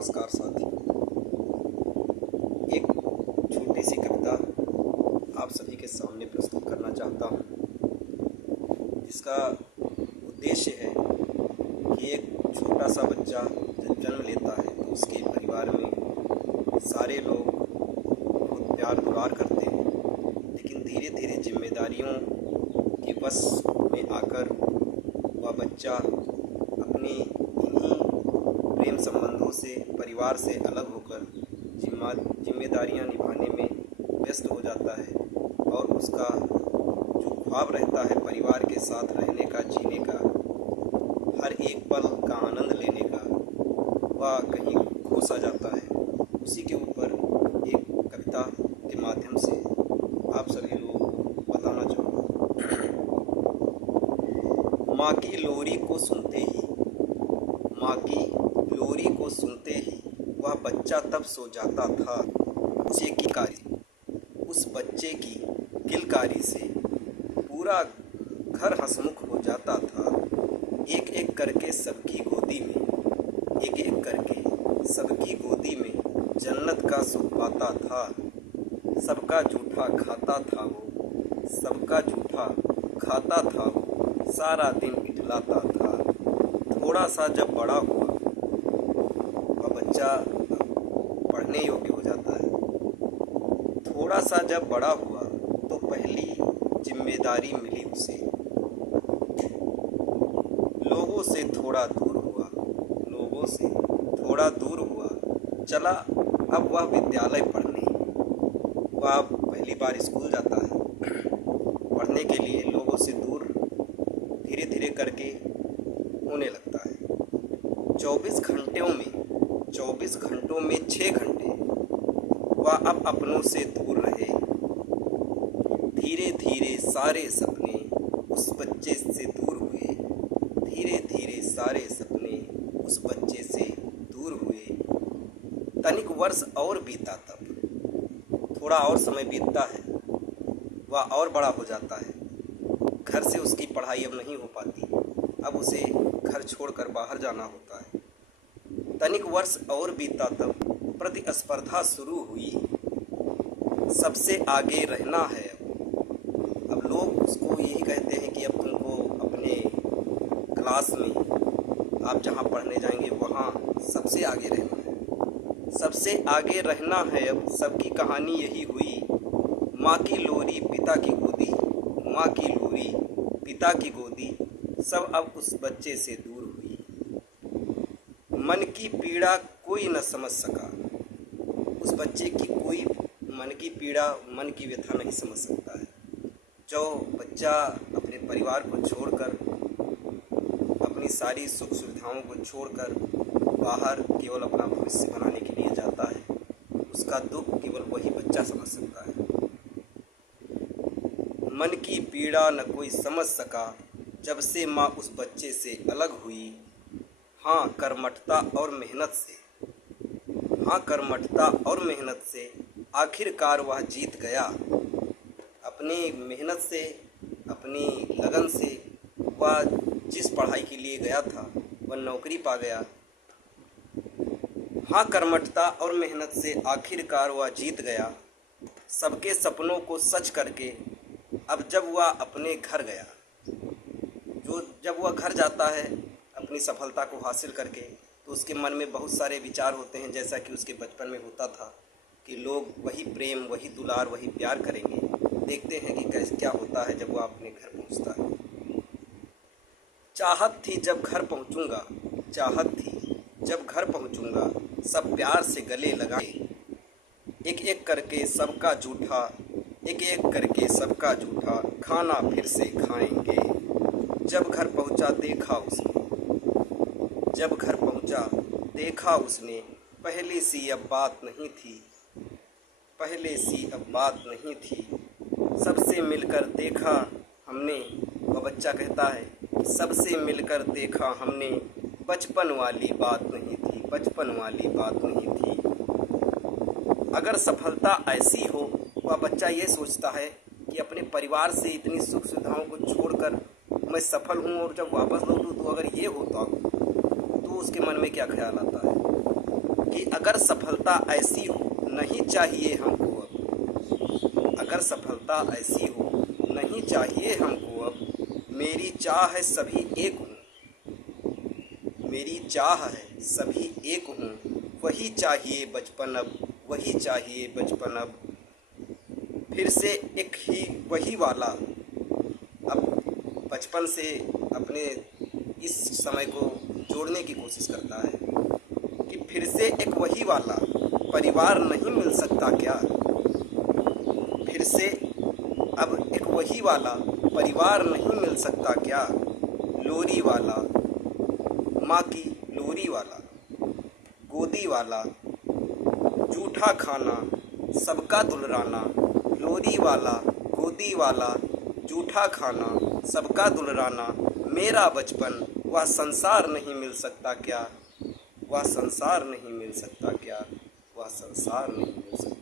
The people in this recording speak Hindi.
नमस्कार साथी। एक छोटी सी कविता आप सभी के सामने प्रस्तुत करना चाहता हूँ, जिसका उद्देश्य है कि एक छोटा सा बच्चा जब जन्म लेता है तो उसके परिवार में सारे लोग बहुत प्यार दुलार करते हैं, लेकिन धीरे धीरे जिम्मेदारियों के वश में आकर वह बच्चा अपने इन्हीं प्रेम संबंधों से, परिवार से अलग होकर जिम्मेदारियां निभाने में व्यस्त हो जाता है और उसका जो ख्वाब रहता है परिवार के साथ रहने का, जीने का, हर एक पल का आनंद लेने का, वह कहीं खो सा जाता है। उसी के ऊपर एक कविता के माध्यम से आप सभी लोगों को बताना चाहूँगा। माँ की लोरी को सुनते ही, माँ की लोरी को सुनते ही वह बच्चा तब सो जाता था। उस बच्चे की किलकारी से पूरा घर हंसमुख हो जाता था। एक एक करके सबकी गोदी में, एक एक करके सबकी गोदी में जन्नत का सुख पाता था। सबका जूठा खाता था वो, सबका जूठा खाता था वो, सारा दिन इठलाता था। थोड़ा सा जब बड़ा हुआ, वह बच्चा पढ़ने योग्य हो जाता है। थोड़ा सा जब बड़ा हुआ तो पहली जिम्मेदारी मिली उसे। लोगों से थोड़ा दूर हुआ, लोगों से थोड़ा दूर हुआ, चला अब वह विद्यालय पढ़ने। वह पहली बार स्कूल जाता है पढ़ने के लिए, लोगों से दूर धीरे धीरे करके होने लगता है। 24 घंटों में 6 घंटे वह अब अपनों से दूर रहे। धीरे धीरे सारे सपने उस बच्चे से दूर हुए, धीरे धीरे सारे सपने उस बच्चे से दूर हुए। तनिक वर्ष और बीता, तब थोड़ा और समय बीतता है, वह और बड़ा हो जाता है। घर से उसकी पढ़ाई अब नहीं हो पाती, अब उसे घर छोड़कर बाहर जाना होता है। तनिक वर्ष और बीता, तब प्रतिस्पर्धा शुरू हुई। सबसे आगे रहना है अब लोग उसको यही कहते हैं कि अब तुमको अपने क्लास में, आप जहाँ पढ़ने जाएंगे वहाँ सबसे आगे रहना है, सबसे आगे रहना है। अब सबकी कहानी यही हुई। माँ की लोरी पिता की गोदी, माँ की लोरी पिता की गोदी, सब अब उस बच्चे से दूर हुई। मन की पीड़ा कोई न समझ सका, उस बच्चे की कोई मन की पीड़ा, मन की व्यथा नहीं समझ सकता है। जो बच्चा अपने परिवार को छोड़कर, अपनी सारी सुख सुविधाओं को छोड़कर बाहर केवल अपना भविष्य बनाने के लिए जाता है, उसका दुख केवल वही बच्चा समझ सकता है। मन की पीड़ा न कोई समझ सका, जब से माँ उस बच्चे से अलग हुई। हाँ कर्मठता और मेहनत से, हाँ कर्मठता और मेहनत से आखिरकार वह जीत गया। अपनी मेहनत से, अपनी लगन से वह जिस पढ़ाई के लिए गया था वह नौकरी पा गया। हाँ कर्मठता और मेहनत से आखिरकार वह जीत गया, सबके सपनों को सच करके। अब जब वह अपने घर गया, जब वह घर जाता है अपनी सफलता को हासिल करके, तो उसके मन में बहुत सारे विचार होते हैं, जैसा कि उसके बचपन में होता था कि लोग वही प्रेम, वही दुलार, वही प्यार करेंगे। देखते हैं कि कैसे क्या होता है जब वह अपने घर पहुंचता है। चाहत थी जब घर पहुंचूंगा, चाहत थी जब घर पहुंचूंगा, सब प्यार से गले लगाए। एक एक करके सबका जूठा, एक एक करके सबका जूठा, खाना फिर से खाएंगे। जब घर पहुंचा देखा उसने, जब घर पहुंचा देखा उसने, पहले सी अब बात नहीं थी, पहले सी अब बात नहीं थी। सबसे मिलकर देखा हमने, वह बच्चा कहता है, सबसे मिलकर देखा हमने, बचपन वाली बात नहीं थी, बचपन वाली बात नहीं थी। अगर सफलता ऐसी हो, वह बच्चा ये सोचता है कि अपने परिवार से इतनी सुख सुविधाओं को छोड़कर मैं सफल हूँ और जब वापस लौटूँ तो अगर ये होता तो उसके मन में क्या ख्याल आता है। कि अगर सफलता ऐसी हो नहीं चाहिए हमको अब, अगर सफलता ऐसी हो नहीं चाहिए हमको अब, मेरी चाह है सभी एक हूँ, मेरी चाह है सभी एक हूँ, वही चाहिए बचपन अब, वही चाहिए बचपन अब। फिर से एक ही वही वाला, अब बचपन से अपने इस समय को जोड़ने की कोशिश करता है कि फिर से एक वही वाला परिवार नहीं मिल सकता क्या, फिर से अब एक वही वाला परिवार नहीं मिल सकता क्या, लोरी वाला, माँ की लोरी वाला, गोदी वाला, जूठा खाना सबका दुलराना, लोरी वाला, गोदी वाला, जूठा खाना सबका दुलराना, मेरा बचपन वह संसार नहीं मिल सकता क्या, वह संसार नहीं मिल सकता क्या, वह संसार नहीं मिल सकता।